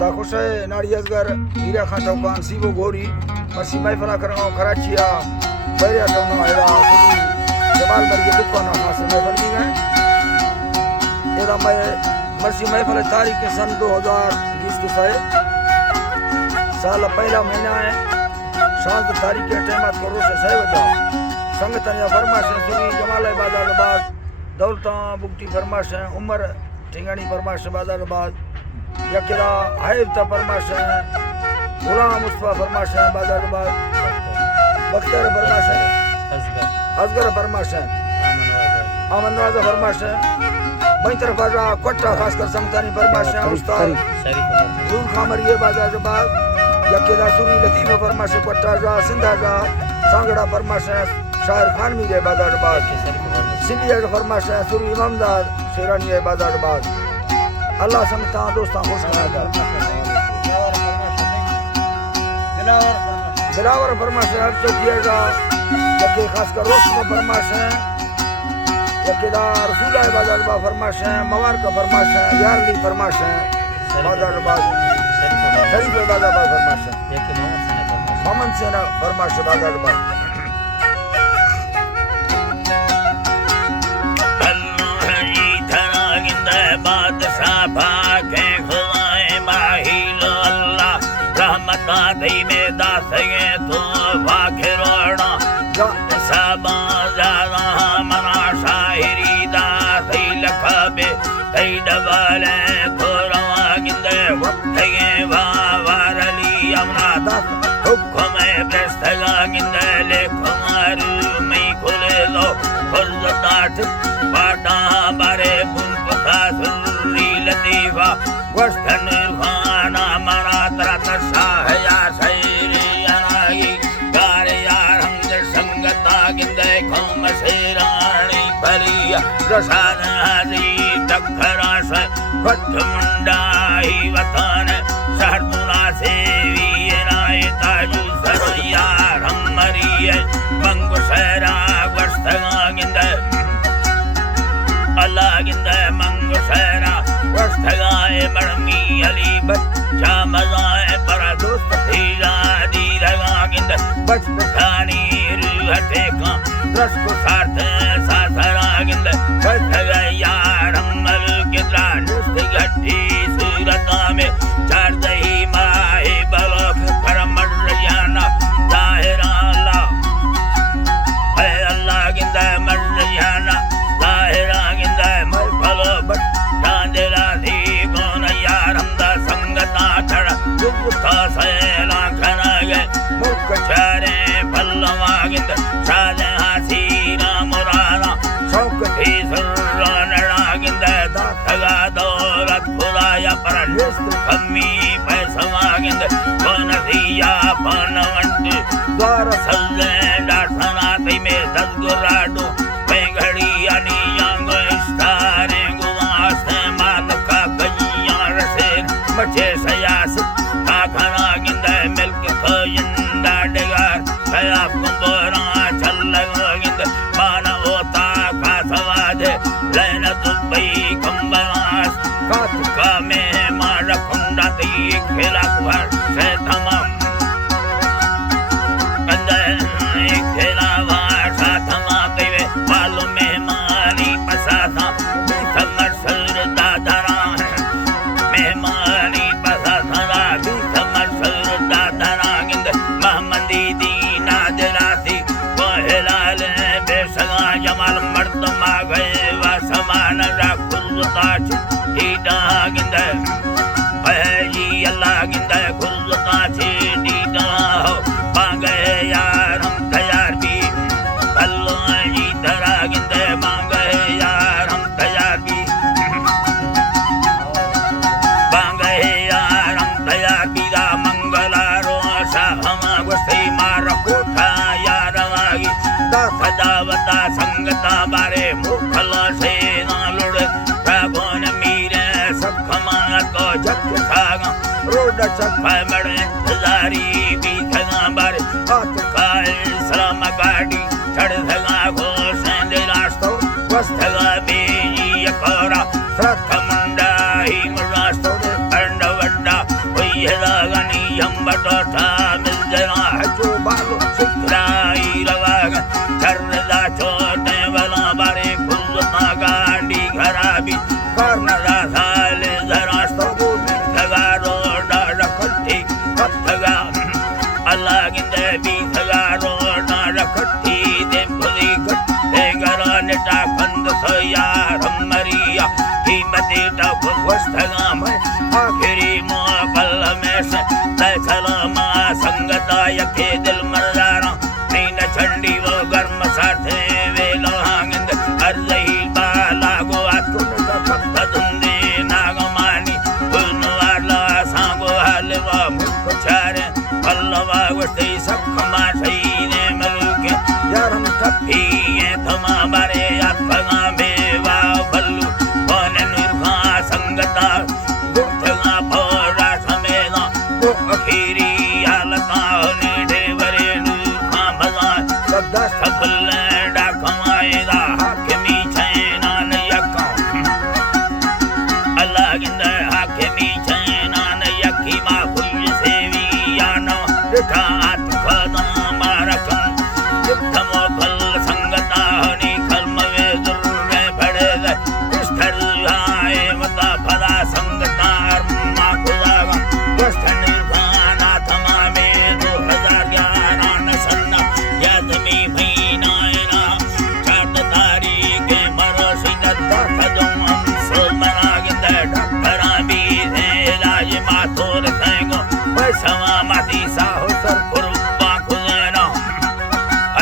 दा खुश है नाड़ी असगर हीरा खां चौकान सीबो गोरी मसी महफिल करणो कराचिया बैरिया टोनो हेड़ा जमाल बरी दुकान खां से महफिल की गए एदा मैं मसी महफिल तारीख सन 2020 से साल पहला महीना है शांत तारीख के टाइम को रोश से वजा संगतन या फरमाश सुनी जमाल बाजार बाद दौलता बुक्ति फरमाश उमर ठिंगानी फरमाश बाजार बाद यकिरा हाइफ्ता फरमाश गुलाम मुस्तफा फरमाश बाजार बाद बख्तर फरमाश असगर फरमाश आमन राजा फरमाश बई तरफ आजा कोटा खासकर संगतानी फरमाश उस्ताद दूर खामरिए बाजार बाद यकिरा सुरी लतीफ फरमाश कोटा जा सिंधा जा सांगड़ा फरमाश शायर खान भी है बाजार बाद सिंधिया फरमाश सुरी इमामदार शेरानी है बाजार बाद अल्लाह संगता दोस्तां खुश करा दिलावर फरमाश हर चौकिया जा यके खासकर रोशन फरमाश है यकेदा रसूला बाजार बा फरमाश है मवार का फरमाश है यारली फरमाश है बाजार बाद शरीफ बाजार बा फरमाश है यके मोहम्मद से ना फरमाश बाजार बाद बादशाह भागे खुदाए माहिल अल्लाह रहमत दई में दासगे तो भागे रोड़ा सबा जाना मना शायरी दासई लखबे तई डबले थोड़ा गिंदे वक्तगे वारली अमना दास हुक्म प्रस्तगा गिंदे ले कुमार मई खुले लो फुलदाट पाटा बारे सुरी लतीफा वस्तन खाना मना तरत शाहया सैरी अनागी गारे यार हम संगता गिंदे कौम से रानी भलिया प्रसाद हाजी टखरा से फट मुंडाई वतन शहर मुना से वीराय ताजू सरया हम मरिए मंगु शहरा वस्तगा गिंदे अल्लाह गिंदे मंगु शहरा वस्तगाए मरमी अली बच्चा मजाए पर दोस्त थीरा दी रगा गिंदे बचपठानी रुहते का रस को साथ सासरा गिंदे वस्तगा यार अमल किद्रा दोस्त गट्टी सूरता में चार दही माहे बलोक पर मर्याना जाहिरा अल्लाह है अल्लाह गिंदे मर्याना जाहिरा गिंदे मफलो बट चांदेला दी कौन यार हमदा संगता छड़ दुखा सैला खनागे मुख चारे पल्लवा गिंदे साले हासीना मुराना शौक थी सुरनड़ा गिंदे दाखगा दौलत खुदाया पर लिस्ट कमी पैसवा गिंदे कौन दिया पनवंट द्वार सल्ले डाठना तई में दसगुराडो पेंगड़ी यानी यांग इस्तारे गुवास माल का गयार से मचे सयास आखना गिंदे मिल्क खोयंदा डगार कया कुंबरा चल गिंदे माना होता का सवादे लेन दुबई कंबलास कात का में मार कुंडा दी खेला कुहर से तमाम कंदे खेला वार सा तमाम देवे मालूम मेहमानी पसाता समर सर दादरा मेहमानी पसाता समर सर दादरा गिंद मोहम्मदी दीना जलासी वहलाल बेसगा जमाल मर्द मा गए व समान रा खुलताच दीदा गिंद जी अल्लाह गिंद खुलताच दीदा हो मांगे यार हम तैयार भी अल्लाह जी दरा गिंदे मांगे यार हम तैयार भी मांगे यार हम तैयार भी दा मंगला रोशा हम गुस्से मार कोठा यार वागी दा सजावता संगता बारे मुखला से ना लुड़ रागोन मीरे सखमा को जग सागा रोड चक्का मड़े इंतजारी भी थगा बारे हाथ का सलाम गाड़ी चढ़ थगा घोष दे रास्तो वस्तगा बेजी यकोरा सख मुंडा ही रास्तो अंड वड्डा वस्तगा मैं आखिरी मोकल में से सलामा संगता यके दिल मर्दारा नीन चंडी वो गर्म साथे वे लोहांगिंद अर्जही बाला गो आतुन कपत धुंदे नागमानी बुनवाला सांगो हलवा मुखचारे पल्लवा वस्ती सखमा सहीने मलुके यारम तपी ये थमा बारे आत्मगा मेवा बल्लू बोने नुरखा संगता दुर्थगा भोरा समेना वो अखीरी हालता नेड़े बरे नुरखा भजा सदा सफल डाकमाएगा हाकिमी छैना नयका अल्लाह गिंदर हाकिमी छैना नयकी मा कुल सेवी यानो रिठात खदा मारकम युद्धमो फल संगता हनी कलम वे दुर्रे बड़े कुष्ठल आए मता फला संगता मा खुदागा कुष्ठन खाना थमा में 2011 सन्ना यादमी महीना ना चाट तारीख मरो सिदता खदम सुमना गिंदे डकरा भी है राज माथोर थेगो पैसवा माती साहो सर कुर्बा खुदेना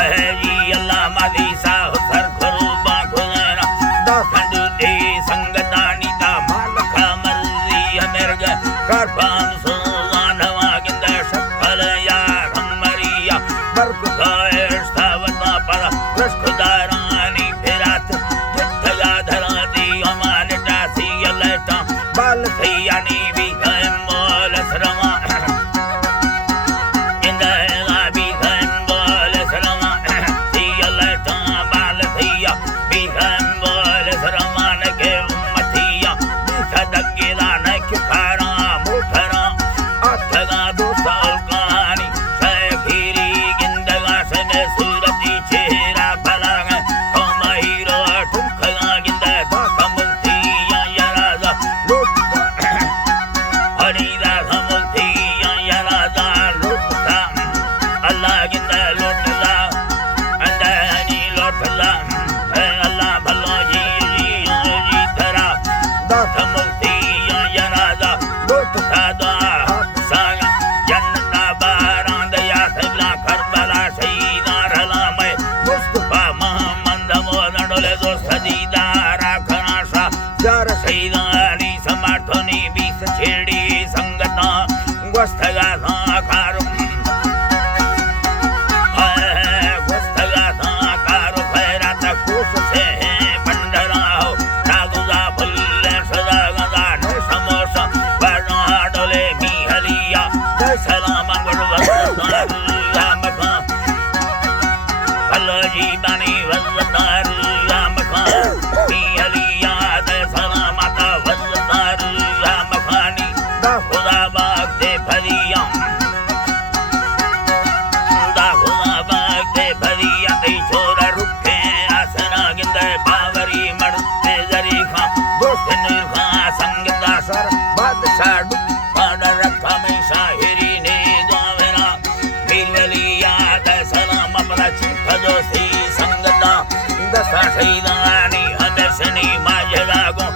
अहे जी अल्लाह मादी साहो सर कुर्बा खुदेना दाखंड दे संगतानी दा मालका मर्जी अमरग करपाम सुजान वागिंद सफल यार हमरिया बरकुता इस्तावता पर रसखुदारानी फिरात जितगा धरा दी अमान जासी यलटा बाल थैयानी भी मोल सरमा इंदगा भी मोल सरमा सियलटा बाल थैया भी मोल सरमा न के उम्मतिया सदगिला न के खारा मुठरा अथगा दो साल कहानी शखीरी गिंदगा से में सूरती चेहरा भला है कौम हीरो ठुकगा गिंदा कमुती यराजा लोटता हरीदा कमुती यराजा लोटता अल्लाह गिंदा लोटता अंदनी लोटता अल्लाह भलो जी धरा कमुती यराजा लोटता दा सागा जन्नता बारांद या सबला करबला शहीदा रला मैं मुस्तफा मोहम्मद मोदडोले दो सदीदारा खनाशा यार शहीदा अली समर्थनी बीस छेड़ी संगता वस्तगा साकारो वस्तगा साकारो फैरात कोस से पंडरा हो नागुजा फुल्ले सदा गदा न समोसा बरना डोले मी हलिया सलाम गुरवतार मका अल्लाह जी बानी वज़तार मका मी हलिया सलाम आता वज़तार मकानी दा खुदा बाग दे फरिया दा खुदा बाग दे फरिया ते छोरा रुखे आसना गिंदे बावरी मरते जरीखा दोस्त निर्खा संगता सर बादशाह डुक पाडा रखा में शाहिरी ने दोवेरा बिलवलिया दे सलाम अपना चिंता दोस्ती संगता दसा शहीदानी हमें सनी माजरा गो